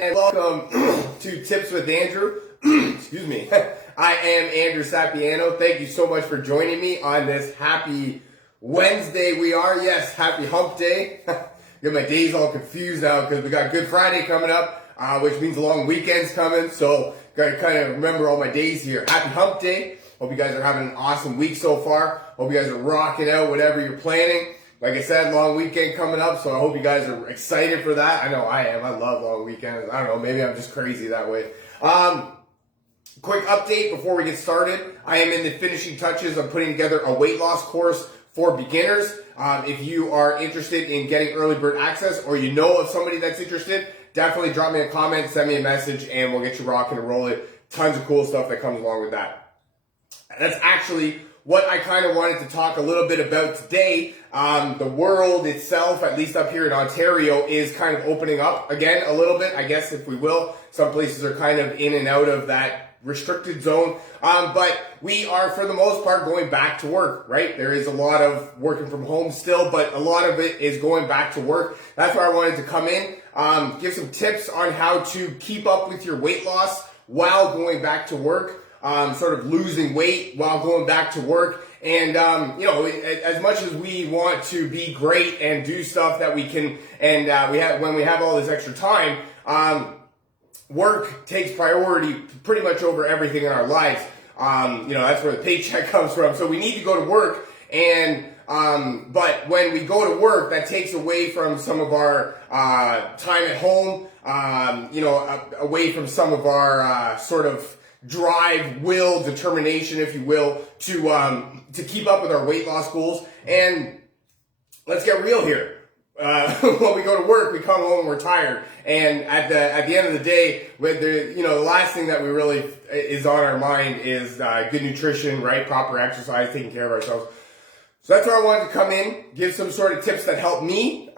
and welcome to Tips with Andrew. Excuse me. I am Andrew Sapiano. Thank you so much for joining me on this happy Wednesday. Yes, happy hump day. Get my days all confused now because we got Good Friday coming up, which means a long weekend's coming. So got to kind of remember all my days here. Happy hump day. Hope you guys are having an awesome week so far. Hope you guys are rocking out whatever you're planning. Like I said, long weekend coming up, so I hope you guys are excited for that. I know I am. I love long weekends. I don't know, maybe I'm just crazy that way. Quick update before we get started. I am in the finishing touches of putting together a weight loss course for beginners. If you are interested in getting early bird access or you know of somebody that's interested, definitely drop me a comment, send me a message, and we'll get you rocking and rolling. Tons of cool stuff that comes along with that. That's actually what I kind of wanted to talk a little bit about today. The world itself, at least up here in Ontario, is kind of opening up again a little bit, I guess, if we will. Some places are kind of in and out of that restricted zone. But we are, for the most part, going back to work, right? There is a lot of working from home still, but a lot of it is going back to work. That's why I wanted to come in, give some tips on how to keep up with your weight loss while going back to work. Sort of losing weight while going back to work. And, as much as we want to be great and do stuff that we can, and when we have all this extra time, work takes priority pretty much over everything in our lives. That's where the paycheck comes from. So we need to go to work, and but when we go to work, that takes away from some of our time at home, away from some of our sort of drive, will, determination, if you will, to keep up with our weight loss goals. And let's get real here. When we go to work, we come home and we're tired. And at the end of the day, with the last thing that we really is on our mind is good nutrition, right? Proper exercise, taking care of ourselves. So that's where I wanted to come in, give some sort of tips that help me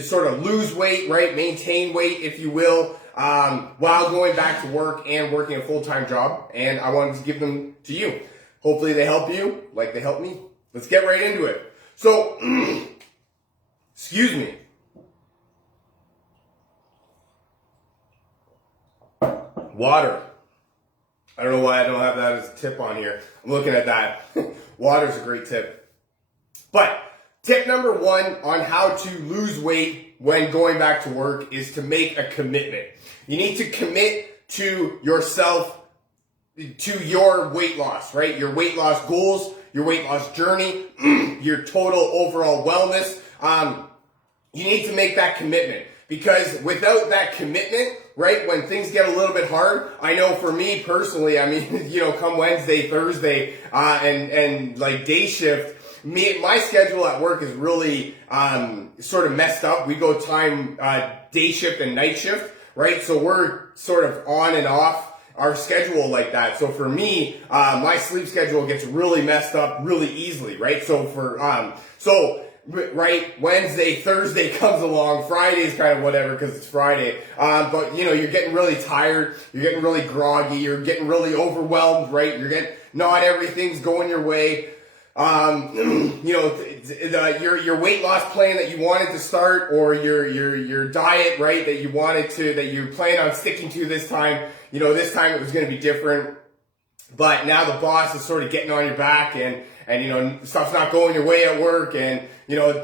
sort of lose weight, right? Maintain weight, if you will, while going back to work and working a full-time job. And I wanted to give them to you. Hopefully they help you like they help me. Let's get right into it. So, excuse me. Water. I don't know why I don't have that as a tip on here. I'm looking at that. Water's a great tip. But tip number one on how to lose weight when going back to work is to make a commitment. You need to commit to yourself, to your weight loss, right? Your weight loss goals, your weight loss journey, your total overall wellness. You need to make that commitment, because without that commitment, right, when things get a little bit hard, I know for me personally, I mean, come Wednesday, Thursday, and like day shift, my schedule at work is really sort of messed up. We go time day shift and night shift, right? So we're sort of on and off our schedule like that. So for me, my sleep schedule gets really messed up really easily, right? So right, Wednesday, Thursday comes along, Friday is kind of whatever because it's Friday. But you're getting really tired, you're getting really groggy, you're getting really overwhelmed, right? Not everything's going your way. Your weight loss plan that you wanted to start, or your diet, right, that you plan on sticking to this time, this time it was going to be different, but now the boss is sort of getting on your back, and stuff's not going your way at work, and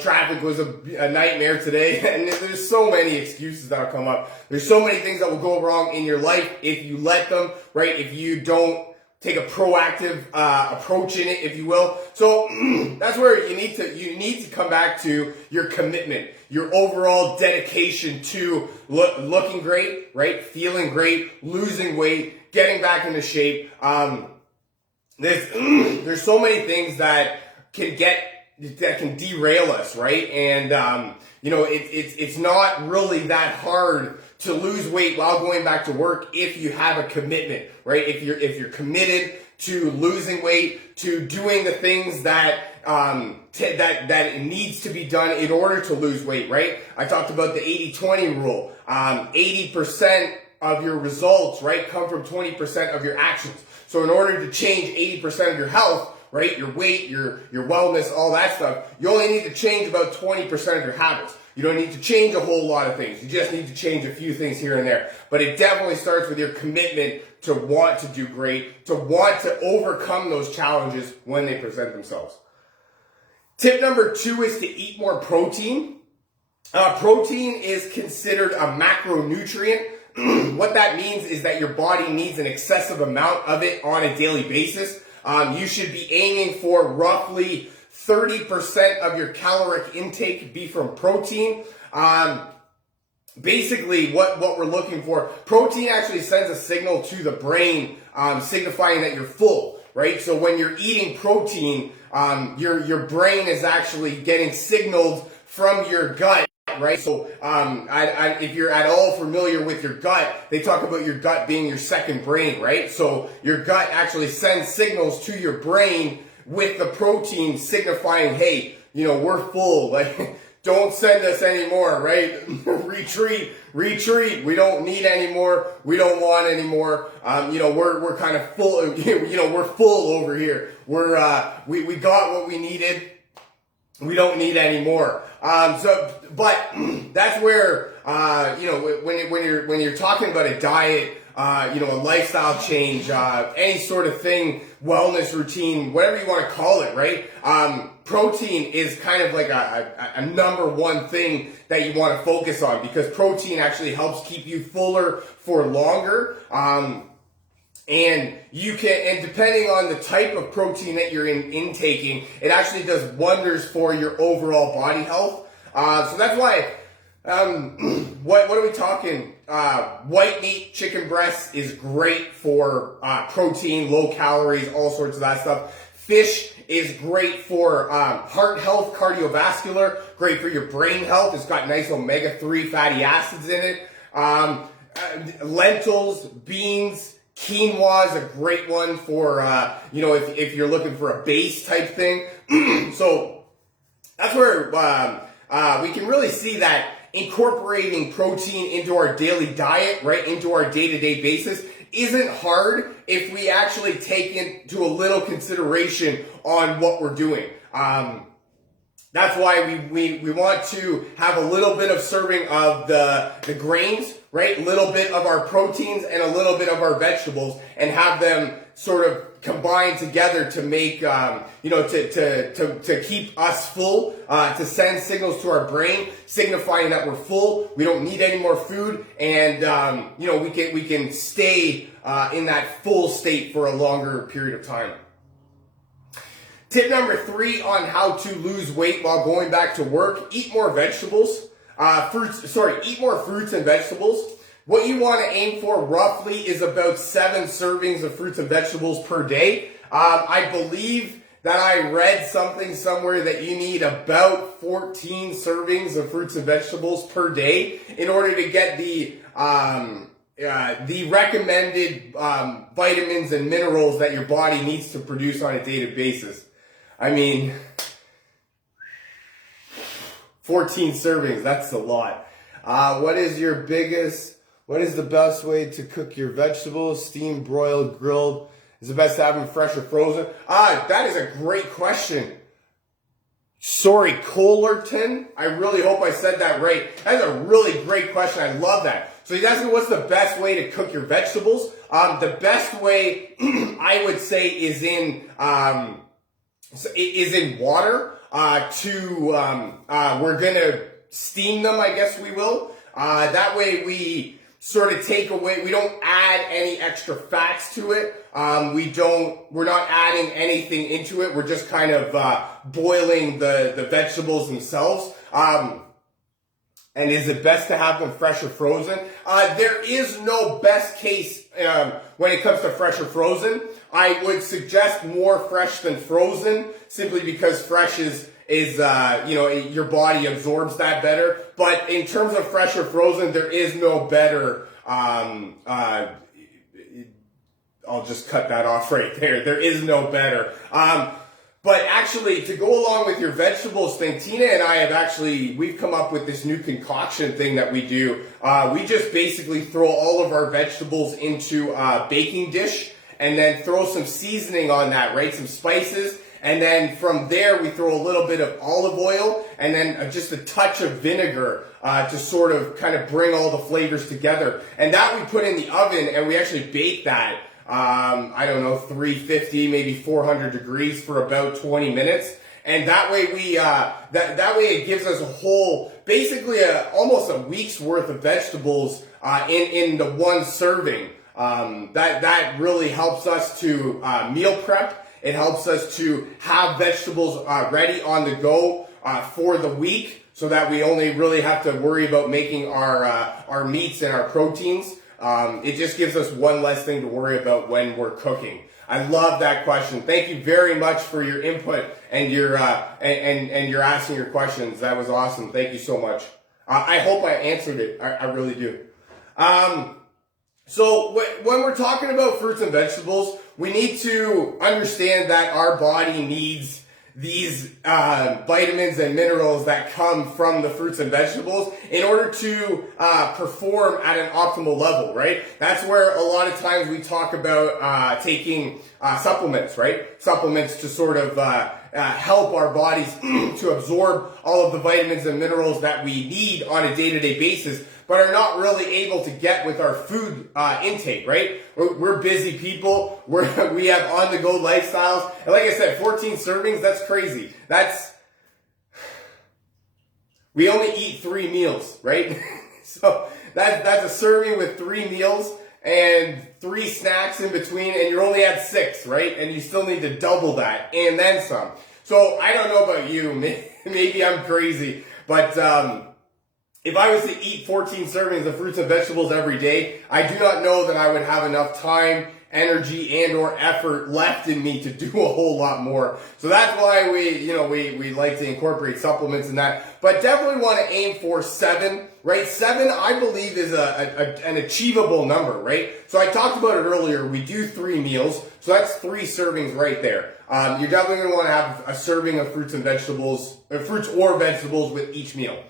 traffic was a nightmare today, and there's so many excuses that'll come up. There's so many things that will go wrong in your life if you let them, right? If you don't take a proactive approach in it, if you will. So that's where you need to come back to your commitment, your overall dedication to looking great, right? Feeling great, losing weight, getting back into shape. There's so many things that can derail us, right? And it's not really that hard to lose weight while going back to work if you have a commitment, right? If you're committed to losing weight, to doing the things that it needs to be done in order to lose weight, right? I talked about the 80-20 rule. 80% of your results, right, come from 20% of your actions. So in order to change 80% of your health, right, your weight, your wellness, all that stuff, you only need to change about 20% of your habits. You don't need to change a whole lot of things. You just need to change a few things here and there. But it definitely starts with your commitment to want to do great, to want to overcome those challenges when they present themselves. Tip number 2 is to eat more protein. Protein is considered a macronutrient. What that means is that your body needs an excessive amount of it on a daily basis. You should be aiming for roughly 30% of your caloric intake be from protein. Basically, what we're looking for, protein actually sends a signal to the brain, signifying that you're full, right? So when you're eating protein, your brain is actually getting signaled from your gut, right? So if you're at all familiar with your gut, they talk about your gut being your second brain, right? So your gut actually sends signals to your brain with the protein signifying, hey, we're full. Like, don't send us anymore, right? Retreat. We don't need any more. We don't want any more. We're kind of full. We're full over here. We got what we needed. We don't need any more. But that's where, when you're talking about a diet, a lifestyle change, any sort of thing, wellness routine, whatever you want to call it, right? Protein is kind of like a number one thing that you want to focus on, because protein actually helps keep you fuller for longer. And depending on the type of protein that you're intaking, it actually does wonders for your overall body health. So that's why, what are we talking? White meat, chicken breast is great for protein, low calories, all sorts of that stuff. Fish is great for heart health, cardiovascular, great for your brain health. It's got nice omega-3 fatty acids in it. Lentils, beans, quinoa is a great one for, if you're looking for a base type thing. So that's where we can really see that incorporating protein into our daily diet, right, into our day-to-day basis, isn't hard if we actually take into a little consideration on what we're doing. That's why we want to have a little bit of serving of the grains, right? A little bit of our proteins and a little bit of our vegetables, and have them sort of combine together to make, to keep us full, to send signals to our brain, signifying that we're full, we don't need any more food, and, we can stay in that full state for a longer period of time. Tip number 3 on how to lose weight while going back to work: eat more vegetables. Eat more fruits and vegetables. What you want to aim for roughly is about 7 servings of fruits and vegetables per day. I believe that I read something somewhere that you need about 14 servings of fruits and vegetables per day in order to get the recommended vitamins and minerals that your body needs to produce on a daily basis. I mean, 14 servings, that's a lot. What is the best way to cook your vegetables? Steamed, broiled, grilled? Is it best to have them fresh or frozen? That is a great question. Sorry, Collerton. I really hope I said that right. That's a really great question. I love that. So he's asking, what's the best way to cook your vegetables? The best way, I would say, is in water. We're gonna steam them, I guess we will. That way we sort of take away, we don't add any extra fats to it. We're not adding anything into it. We're just kind of boiling the vegetables themselves. And is it best to have them fresh or frozen? There is no best case when it comes to fresh or frozen. I would suggest more fresh than frozen, simply because fresh is your body absorbs that better. But in terms of fresh or frozen, there is no better. I'll just cut that off right there. There is no better. But actually, to go along with your vegetables thing, Tina and I we've come up with this new concoction thing that we do. We just basically throw all of our vegetables into a baking dish and then throw some seasoning on that, right? Some spices. And then from there, we throw a little bit of olive oil and then just a touch of vinegar to sort of kind of bring all the flavors together. And that we put in the oven, and we actually bake that, I don't know, 350, maybe 400 degrees for about 20 minutes. And that way that way it gives us a whole, basically almost a week's worth of vegetables in the one serving. That really helps us to meal prep. It helps us to have vegetables ready on the go for the week, so that we only really have to worry about making our meats and our proteins. It just gives us one less thing to worry about when we're cooking. I love that question. Thank you very much for your input and your and you're asking your questions. That was awesome. Thank you so much. I hope I answered it. I really do. So when we're talking about fruits and vegetables, we need to understand that our body needs these vitamins and minerals that come from the fruits and vegetables in order to perform at an optimal level, right? That's where a lot of times we talk about taking supplements, right? Supplements to sort of help our bodies to absorb all of the vitamins and minerals that we need on a day-to-day basis, but are not really able to get with our food intake, right? We're busy people. We have on-the-go lifestyles. And like I said, 14 servings, that's crazy. We only eat 3 meals, right? So that's a serving with 3 meals and 3 snacks in between, and you're only at 6, right? And you still need to double that and then some. So I don't know about you. Maybe I'm crazy, but if I was to eat 14 servings of fruits and vegetables every day, I do not know that I would have enough time, energy, and or effort left in me to do a whole lot more. So that's why we like to incorporate supplements in that. But definitely want to aim for 7, right? 7, I believe, is an achievable number, right? So I talked about it earlier. We do 3 meals, so that's 3 servings right there. You're definitely going to want to have a serving of fruits and vegetables, fruits or vegetables with each meal.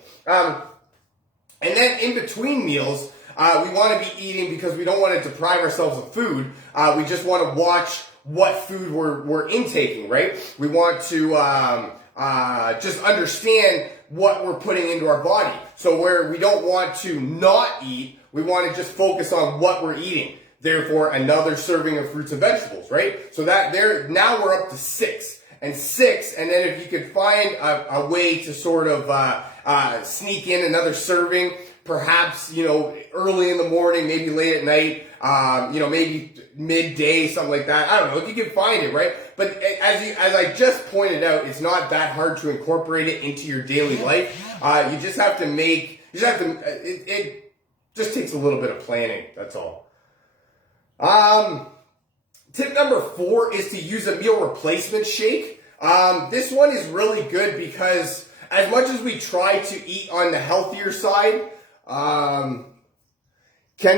And then in between meals, we want to be eating because we don't want to deprive ourselves of food. We just want to watch what food we're intaking, right? We want to just understand what we're putting into our body. So where we don't want to not eat, we want to just focus on what we're eating. Therefore, another serving of fruits and vegetables, right? So now we're up to 6. And then if you could find a way to sort of sneak in another serving, perhaps, early in the morning, maybe late at night, maybe midday, something like that. I don't know if you can find it, right? But as I just pointed out, it's not that hard to incorporate it into your daily life. You just have to it just takes a little bit of planning. That's all. Tip number 4 is to use a meal replacement shake. This one is really good because as much as we try to eat on the healthier side, can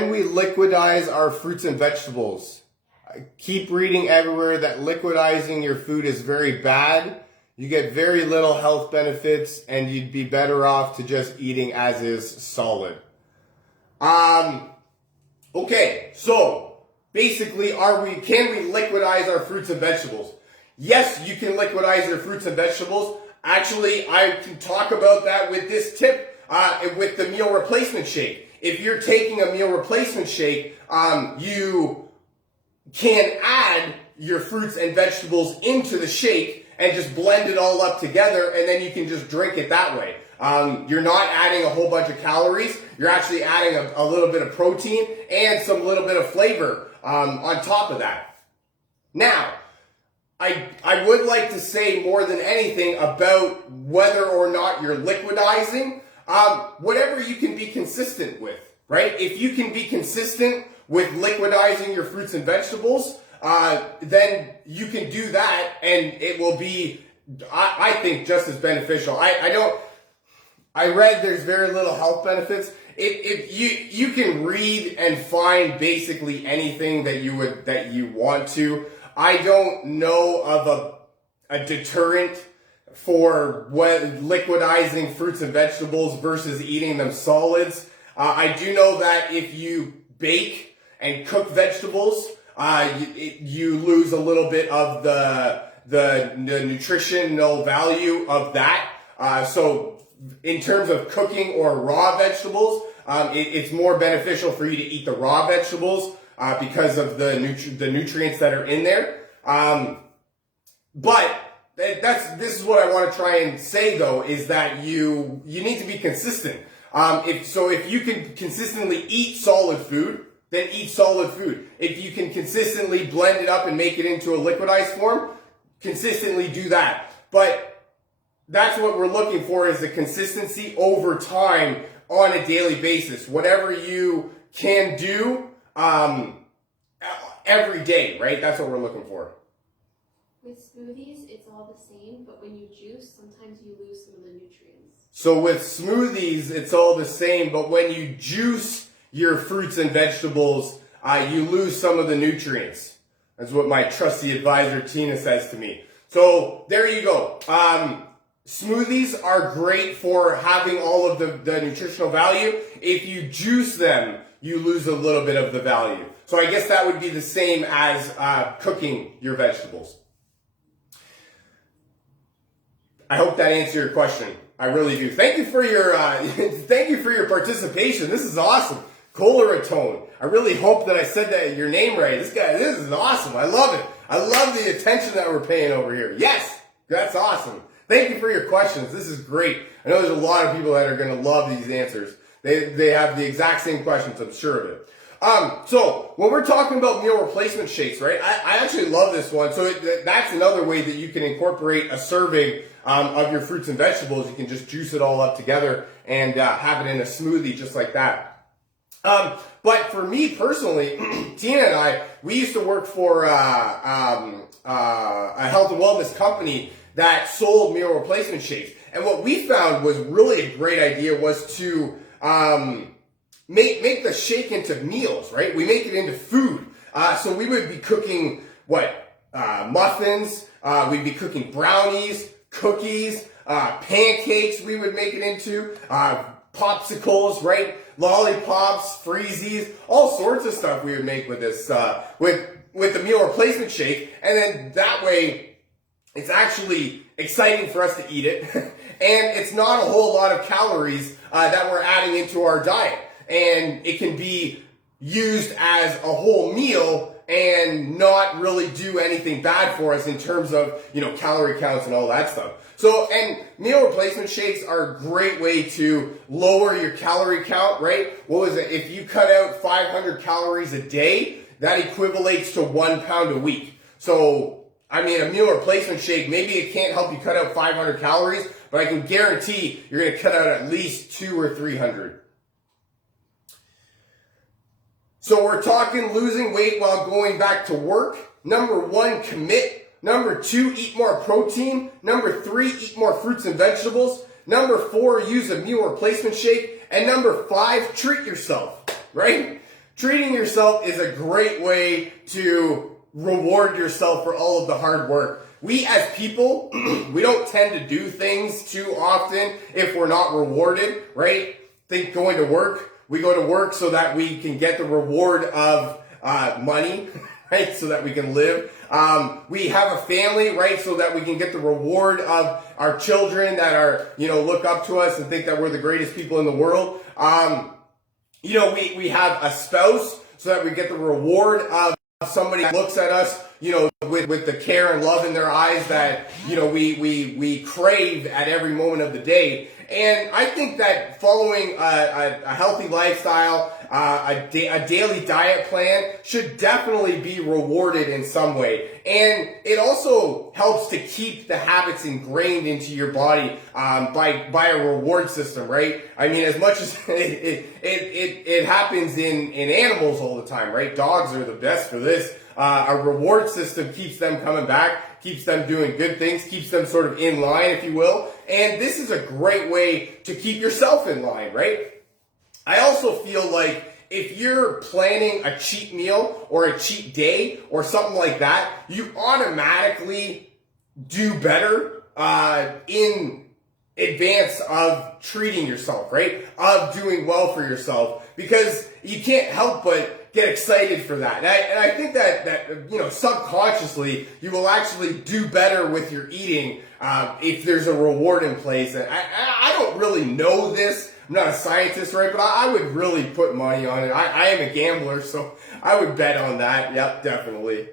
we liquidize our fruits and vegetables? I keep reading everywhere that liquidizing your food is very bad. You get very little health benefits, and you'd be better off to just eating as is solid. Okay, so basically, can we liquidize our fruits and vegetables? Yes, you can liquidize your fruits and vegetables. Actually, I can talk about that with this tip, with the meal replacement shake. If you're taking a meal replacement shake, you can add your fruits and vegetables into the shake and just blend it all up together, and then you can just drink it that way. You're not adding a whole bunch of calories. You're actually adding a little bit of protein and some little bit of flavor on top of that. Now, I would like to say more than anything about whether or not you're liquidizing, whatever you can be consistent with, right? If you can be consistent with liquidizing your fruits and vegetables, then you can do that, and it will be, I think, just as beneficial. I read there's very little health benefits. If you can read and find basically anything that you want to. I don't know of a deterrent for liquidizing fruits and vegetables versus eating them solids. I do know that if you bake and cook vegetables, you lose a little bit of the the nutritional value of that. So in terms of cooking or raw vegetables, it's more beneficial for you to eat the raw vegetables because of the nutrients that are in there. But this is what I want to try and say though, is that you need to be consistent. If you can consistently eat solid food, then eat solid food. If you can consistently blend it up and make it into a liquidized form, consistently do that. But that's what we're looking for, is the consistency over time on a daily basis. Whatever you can do every day, right? That's what we're looking for. With smoothies, it's all the same, but when you juice, sometimes you lose some of the nutrients. So with smoothies, it's all the same, but when you juice your fruits and vegetables, you lose some of the nutrients. That's what my trusty advisor Tina says to me. So there you go. Smoothies are great for having all of the nutritional value. If you juice them, you lose a little bit of the value. So I guess that would be the same as cooking your vegetables. I hope that answered your question. I really do. Thank you for your participation. This is awesome. Coloratone. I really hope that I said your name right. This is awesome. I love it. I love the attention that we're paying over here. Yes, that's awesome. Thank you for your questions. This is great. I know there's a lot of people that are going to love these answers. They have the exact same questions, I'm sure of it. So when we're talking about meal replacement shakes, right? I actually love this one. So that's another way that you can incorporate a serving of your fruits and vegetables. You can just juice it all up together and have it in a smoothie just like that. But for me personally, Tina and I, we used to work for a health and wellness company that sold meal replacement shakes. And what we found was really a great idea was to make the shake into meals, right? We make it into food. So we would be cooking muffins, we'd be cooking brownies, cookies, pancakes we would make it into, popsicles, right? Lollipops, freezies, all sorts of stuff we would make with this, with the meal replacement shake. And then that way, it's actually exciting for us to eat it. And it's not a whole lot of calories that we're adding into our diet. And it can be used as a whole meal and not really do anything bad for us in terms of, calorie counts and all that stuff. So, and meal replacement shakes are a great way to lower your calorie count, right? What was it? If you cut out 500 calories a day, that equivalates to 1 pound a week. So, I mean, a meal replacement shake, maybe it can't help you cut out 500 calories, but I can guarantee you're going to cut out at least 200 or 300. So we're talking losing weight while going back to work. Number 1, commit. Number 2, eat more protein. Number 3, eat more fruits and vegetables. Number 4, use a meal replacement shake. And number 5, treat yourself, right? Treating yourself is a great way to reward yourself for all of the hard work. We as people, we don't tend to do things too often if we're not rewarded, right? Think going to work. We go to work so that we can get the reward of money, right? So that we can live. We have a family, right? So that we can get the reward of our children that are, look up to us and think that we're the greatest people in the world. We have a spouse so that we get the reward of somebody that looks at us, with the care and love in their eyes that, we crave at every moment of the day. And I think that following a healthy lifestyle, a daily diet plan should definitely be rewarded in some way. And it also helps to keep the habits ingrained into your body by a reward system, right? I mean, as much as it happens in animals all the time, right? Dogs are the best for this. A reward system keeps them coming back, keeps them doing good things, keeps them sort of in line, if you will. And this is a great way to keep yourself in line, right? I also feel like if you're planning a cheat meal or a cheat day or something like that, you automatically do better in advance of treating yourself, right? Of doing well for yourself, because you can't help but get excited for that. And I think that subconsciously you will actually do better with your eating if there's a reward in place. And I don't really know this. I'm not a scientist, right? But I would really put money on it. I am a gambler, so I would bet on that. Yep, definitely.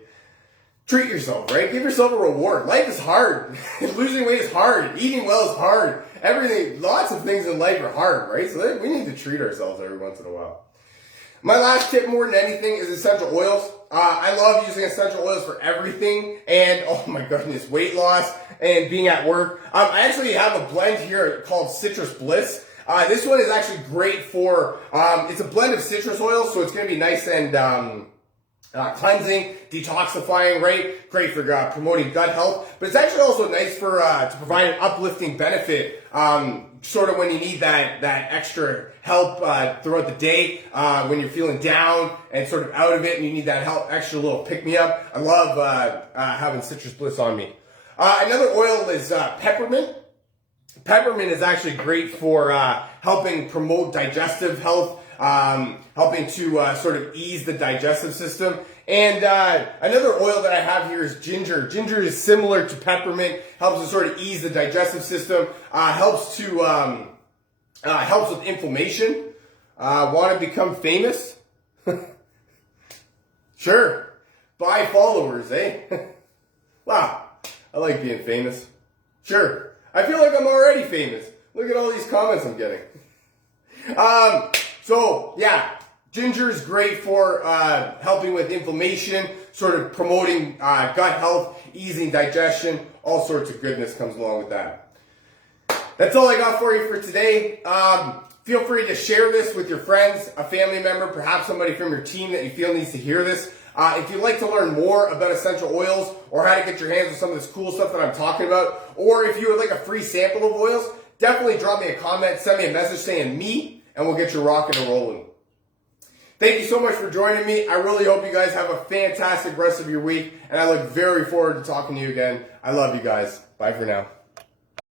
Treat yourself, right? Give yourself a reward. Life is hard. Losing weight is hard. Eating well is hard. Everything, lots of things in life are hard, right? So we need to treat ourselves every once in a while. My last tip more than anything is essential oils. I love using essential oils for everything. And oh my goodness, weight loss and being at work. I actually have a blend here called Citrus Bliss. This one is actually great for, it's a blend of citrus oils, so it's going to be nice and cleansing, detoxifying, right? Great for promoting gut health. But it's actually also nice for to provide an uplifting benefit, sort of when you need that extra help throughout the day, when you're feeling down and sort of out of it, and you need that help, extra little pick-me-up. I love having Citrus Bliss on me. Another oil is peppermint. Peppermint is actually great for helping promote digestive health, helping to sort of ease the digestive system. And another oil that I have here is ginger. Ginger is similar to peppermint, helps to sort of ease the digestive system, helps with inflammation. Want to become famous? Sure. Buy followers, eh? Wow, I like being famous. Sure. I feel like I'm already famous. Look at all these comments I'm getting. So yeah, ginger is great for helping with inflammation, sort of promoting gut health, easing digestion, all sorts of goodness comes along with that. That's all I got for you for today. Feel free to share this with your friends, a family member, perhaps somebody from your team that you feel needs to hear this. If you'd like to learn more about essential oils or how to get your hands on some of this cool stuff that I'm talking about, or if you would like a free sample of oils, definitely drop me a comment, send me a message saying me, and we'll get you rocking and rolling. Thank you so much for joining me. I really hope you guys have a fantastic rest of your week, and I look very forward to talking to you again. I love you guys. Bye for now.